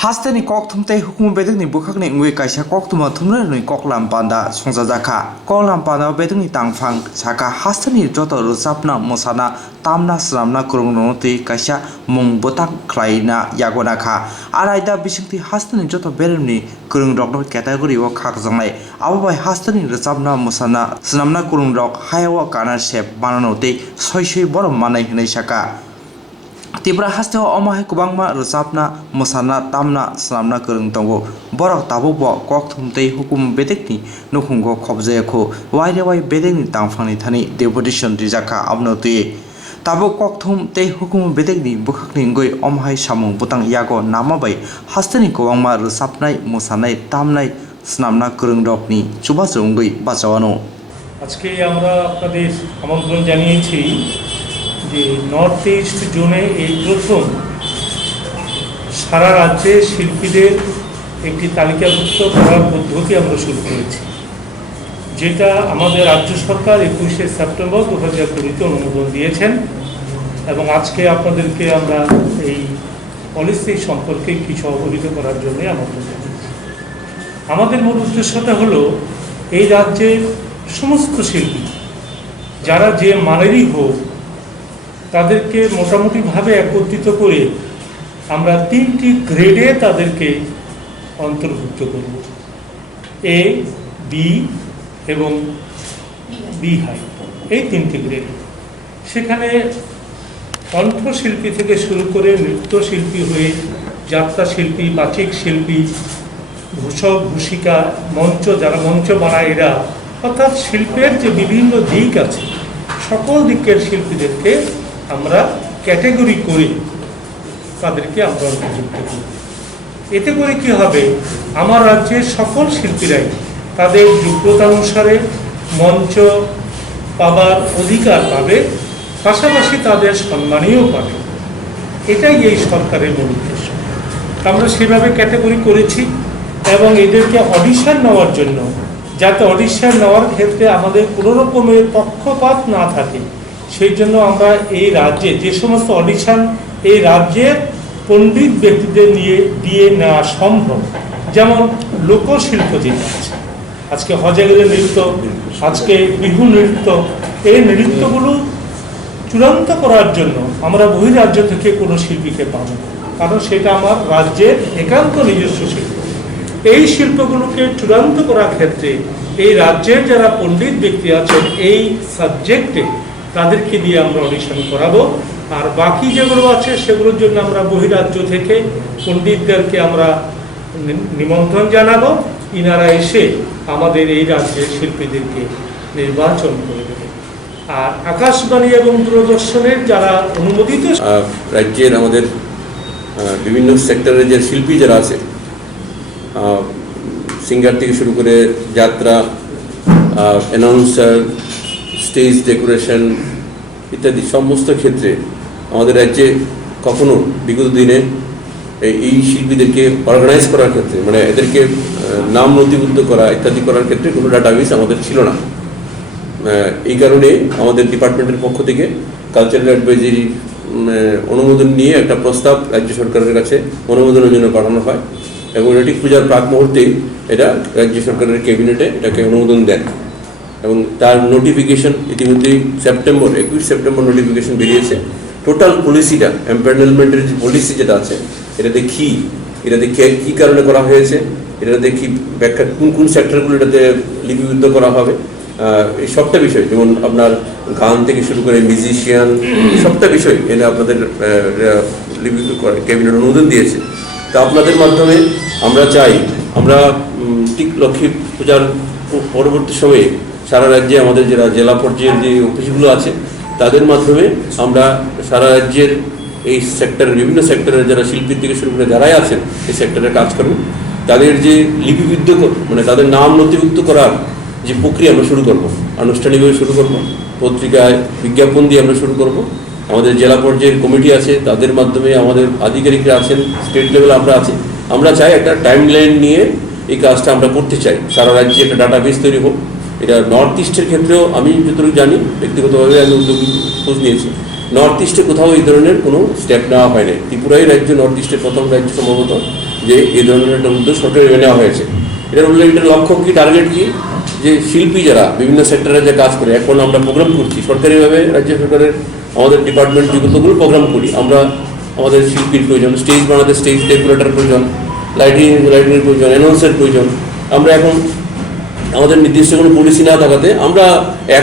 Hastani koktumtai hukum bedungni bukakni ngui kaisa koktuma thumrani koklam panda songjajaka koklam panda bedungni tangphang saka hastani joto rosapna mosana tamna sramna kurungnoti kaisa mung botak khlaina yagonakha araida bisingti hastani joto berumni kurungrokno category o khakjangnai abai hastani rosapna mosana sramna kurungrok hayawa kana sep bananoti soisoi borom manai hinai saka Tibra hasteo omahe kubangma rosapna mosana tamna slamna kurung tongo borok tabubo kokthumtei hukum bedekni nukhungo khobjayakho wairewai bedekni tangphangni thani deputation rijaka abnoti tabo kokthum tei hukum bedekni bukhakni ngoi omahe samung butang yago namabai hasteni kubangma rosapnai mosanai tamnai slamna kurung rokni chubasungoi bachawano আজকে আমরা আপনাদের আমন্ত্রণ জানিয়েছি যে north east জোনে এই প্রথম সারা রাজ্যে শিল্পীদের একটি তালিকাভুক্ত করার পদ্ধতি আমরা শুরু করেছি, যেটা আমাদের রাজ্য সরকার 21শে সেপ্টেম্বর 2020-তে অনুমোদন দিয়েছেন এবং আজকে আপনাদেরকে আমরা এই পলিসি সম্পর্কে কিছু অবহিত করার জন্য আমন্ত্রণ জানিয়েছি। আমাদের মূল উদ্দেশ্যটা হলো এই রাজ্যের সমস্ত শিল্পী যারা যে মানেরই হোক তাদেরকে মোটামুটিভাবে একত্রিত করে আমরা 3টি গ্রেডে তাদেরকে অন্তর্ভুক্ত করব, এ, বি এবং বি হাই, এই 3টি গ্রেড। সেখানে কণ্ঠশিল্পী থেকে শুরু করে নৃত্যশিল্পী হয়ে যাত্রা শিল্পী, বাচিক শিল্পী, ঘোষক ঘোষিকা, মঞ্চ যারা মঞ্চ বানায় এরা, অর্থাৎ শিল্পের যে বিভিন্ন দিক আছে সকল দিকের শিল্পীদেরকে আমরা ক্যাটাগরি করে তাদেরকে আমরা অন্তর্ভুক্ত করি। এতে করে কি হবে, আমার রাজ্যের সকল শিল্পীরাই তাদের যোগ্যতা অনুসারে মঞ্চ পাবার অধিকার পাবে, পাশাপাশি তাদের সম্মানীয় পাবে। এটাই এই সরকারের মূল উদ্দেশ্য। আমরা সেভাবে ক্যাটাগরি করেছি এবং এদেরকে অডিশন নেওয়ার জন্য, যাতে অডিশন নেওয়ার ক্ষেত্রে আমাদের কোনো রকমের পক্ষপাত না থাকে, সেই জন্য আমরা এই রাজ্যে যে সমস্ত অডিশন এই রাজ্যের পণ্ডিত ব্যক্তিদের নিয়ে দিয়ে নেওয়া সম্ভব, যেমন লোকশিল্প যেটা আছে, আজকে হজাগের নৃত্য, আজকে বিহু নৃত্য, এই নৃত্যগুলো চূড়ান্ত করার জন্য আমরা বহিরাজ্য থেকে কোনো শিল্পীকে পাব না, কারণ সেটা আমার রাজ্যের একান্ত নিজস্ব শিল্প। এই শিল্পগুলোকে চূড়ান্ত করার ক্ষেত্রে এই রাজ্যের যারা পণ্ডিত ব্যক্তি আছেন এই সাবজেক্টে তাদেরকে দিয়ে আমরা অডিশন করাবো, আর বাকি যেগুলো আছে সেগুলোর জন্য আমরা বহিরাজ্য থেকে পণ্ডিতদেরকে আমরা নিমন্ত্রণ জানাবো, ইনারা এসে আমাদের এই রাজ্যের শিল্পীদেরকে নির্বাচন করে দেবে। আর আকাশবাণী এবং দূরদর্শনের যারা অনুমোদিত রাজ্যের আমাদের বিভিন্ন সেক্টরের যে শিল্পী যারা আছে, সিঙ্গার থেকে শুরু করে যাত্রা, অ্যানাউন্সার, স্টেজ ডেকোরেশন ইত্যাদি সমস্ত ক্ষেত্রে আমাদের রাজ্যে কখনো বিগত দিনে এই শিল্পীদেরকে অর্গানাইজ করার ক্ষেত্রে, মানে এদেরকে নাম নথিভুক্ত করা ইত্যাদি করার ক্ষেত্রে কোনো ডাটাবেস আমাদের ছিল না। এই কারণে আমাদের ডিপার্টমেন্টের পক্ষ থেকে কালচারাল অ্যাডভাইজারি অনুমোদন নিয়ে একটা প্রস্তাব রাজ্য সরকারের কাছে অনুমোদনের জন্য পাঠানো হয় এবং এটি পূজার প্রাক মুহূর্তেই এটা রাজ্য সরকারের ক্যাবিনেটে এটাকে অনুমোদন দেন এবং তার নোটিফিকেশন ইতিমধ্যেই 21 সেপ্টেম্বর নোটিফিকেশন বেরিয়েছে। টোটাল পলিসিটা, এমপ্যানেলমেন্টের যে পলিসি যেটা আছে, এটাতে কী কারণে করা হয়েছে, এটাতে কি ব্যাখ্যা, কোন কোন সেক্টরগুলো এটাতে লিপিবদ্ধ করা হবে, এই সবটা বিষয়, যেমন আপনার গান থেকে শুরু করে মিউজিশিয়ান, সবটা বিষয় এনে আপনাদের লিপিবদ্ধ করে ক্যাবিনেট অনুমোদন দিয়েছে। তা আপনাদের মাধ্যমে আমরা চাই, আমরা ঠিক লক্ষ্মী পূজার পরবর্তী সময়ে সারা রাজ্যে আমাদের যারা জেলা পর্যায়ের যে অফিসগুলো আছে তাদের মাধ্যমে আমরা সারা রাজ্যের এই সেক্টরের বিভিন্ন সেক্টরের যারা শিল্পীর থেকে শুরু করে যারাই আছেন এই সেক্টরে কাজ করুন, তাদের যে লিপিবদ্ধ, মানে তাদের নাম নথিভুক্ত করার যে প্রক্রিয়া আমরা শুরু করব, আনুষ্ঠানিকভাবে শুরু করব, পত্রিকায় বিজ্ঞাপন দিয়ে আমরা শুরু করব। আমাদের জেলা পর্যায়ের কমিটি আছে, তাদের মাধ্যমে আমাদের আধিকারিকরা আছেন, স্টেট লেভেল আমরা আছি। আমরা চাই একটা টাইমলাইন নিয়ে এই কাজটা আমরা করতে চাই, সারা রাজ্যে একটা ডাটাবেস তৈরি হোক। এটা নর্থ ইস্টের ক্ষেত্রেও আমি যতটুকু জানি, ব্যক্তিগতভাবে আমি উদ্যোগী খোঁজ নিয়েছি, নর্থ ইস্টে কোথাও এই ধরনের কোনো স্টেপ নেওয়া হয়নি। ত্রিপুরাই রাজ্য নর্থ ইস্টের প্রথম রাজ্য সম্ভবত যে এই ধরনের একটা উদ্যোগ সরকারি নেওয়া হয়েছে। এটার লক্ষ্য কি, টার্গেট কি, যে শিল্পী যারা বিভিন্ন সেক্টরে যে কাজ করে, এখন আমরা প্রোগ্রাম করছি সরকারিভাবে, রাজ্য সরকারের আমাদের ডিপার্টমেন্ট যতগুলো প্রোগ্রাম করি আমরা, আমাদের শিল্পীর প্রয়োজন, স্টেজ বানাতে স্টেজ ডেকোরেটর প্রয়োজন, লাইটিংয়ের প্রয়োজন, অ্যানাউন্সের প্রয়োজন। আমরা এখন আমাদের নির্দিষ্ট কোনো পলিসি না থাকাতে আমরা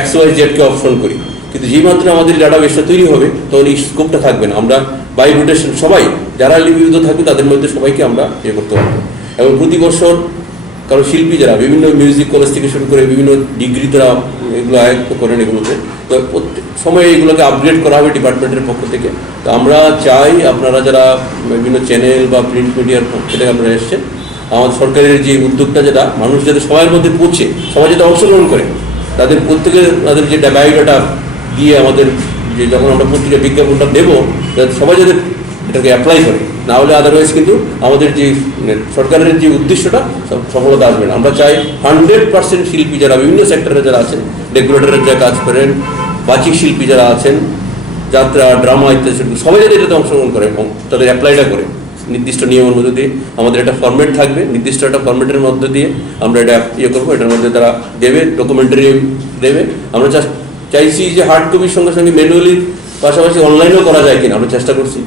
XYZকে অপশন করি, কিন্তু যেই মাত্র আমাদের ডাটাবেসটা তৈরি হবে তখন এই স্কোপটা থাকবে না। আমরা বাই রোটেশন সবাই যারা লিপিবদ্ধ থাকবে তাদের মধ্যে সবাইকে আমরা করতে পারবো। এবং প্রতি বছর কারণ শিল্পী যারা বিভিন্ন মিউজিক কলেজ থেকে শুরু করে বিভিন্ন ডিগ্রি তারা এগুলো আয়ত্ত করেন, এগুলোতে তো প্রত্যেক সময় এগুলোকে আপগ্রেড করা হবে ডিপার্টমেন্টের পক্ষ থেকে। তো আমরা চাই আপনারা যারা বিভিন্ন চ্যানেল বা প্রিন্ট মিডিয়ার পক্ষ থেকে আপনারা এসছেন, আমাদের সরকারের যে উদ্যোগটা, যেটা মানুষ যাতে সবার মধ্যে পৌঁছে, সবাই যাতে অংশগ্রহণ করে, তাদের প্রত্যেকের তাদের যে বায়োডাটা দিয়ে আমাদের যে যখন আমরা পত্রিকা বিজ্ঞাপনটা দেবো, যাতে সবাই যাতে এটাকে অ্যাপ্লাই করে, না হলে আদারওয়াইজ কিন্তু আমাদের যে সরকারের যে উদ্দেশ্যটা সফলতা আসবে না। আমরা চাই 100% শিল্পী যারা বিভিন্ন সেক্টরে যারা আছেন, ডেকোরেটরের যারা কাজ করেন, বাচিক শিল্পী যারা আছেন, যাত্রা, ড্রামা ইত্যাদি সবাই যাতে এটাতে অংশগ্রহণ করে এবং তাদের অ্যাপ্লাইটা করে নির্দিষ্ট নিয়মের মধ্যে দিয়ে। আমাদের একটা ফরম্যাট থাকবে, নির্দিষ্ট একটা ফরম্যাটের মধ্যে দিয়ে আমরা এটা করবো। এটার মধ্যে তারা দেবে, ডকুমেন্টারি দেবে। আমরা চাইছি যে হার্ড কপির সঙ্গে সঙ্গে ম্যানুয়ালির পাশাপাশি অনলাইনেও করা যায় কিনা আমরা চেষ্টা করছি।